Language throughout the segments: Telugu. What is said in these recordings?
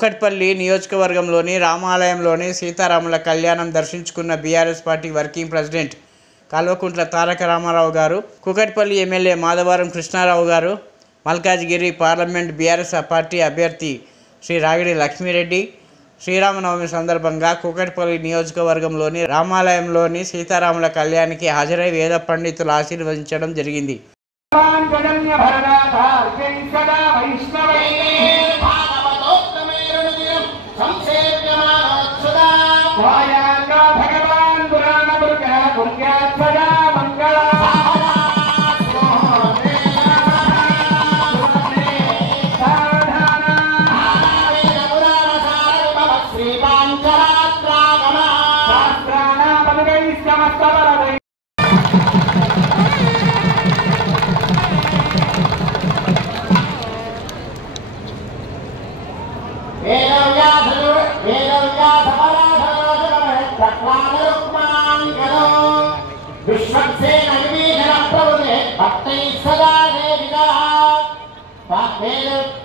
కూకట్పల్లి నియోజకవర్గంలోని రామాలయంలోని సీతారాముల కళ్యాణం దర్శించుకున్న BRS party working president Kalvakuntla Taraka Rama Rao గారు, కూకట్పల్లి ఎమ్మెల్యే మాధవరం కృష్ణారావు గారు, మల్కాజ్గిరి పార్లమెంట్ బీఆర్ఎస్ పార్టీ అభ్యర్థి శ్రీ రాగిడి లక్ష్మీరెడ్డి శ్రీరామనవమి సందర్భంగా కూకట్పల్లి నియోజకవర్గంలోని రామాలయంలోని సీతారాముల కళ్యాణానికి హాజరై వేద పండితులు ఆశీర్వదించడం జరిగింది. भक्तैः सदा देविनः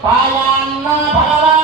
पायान्न भगवान्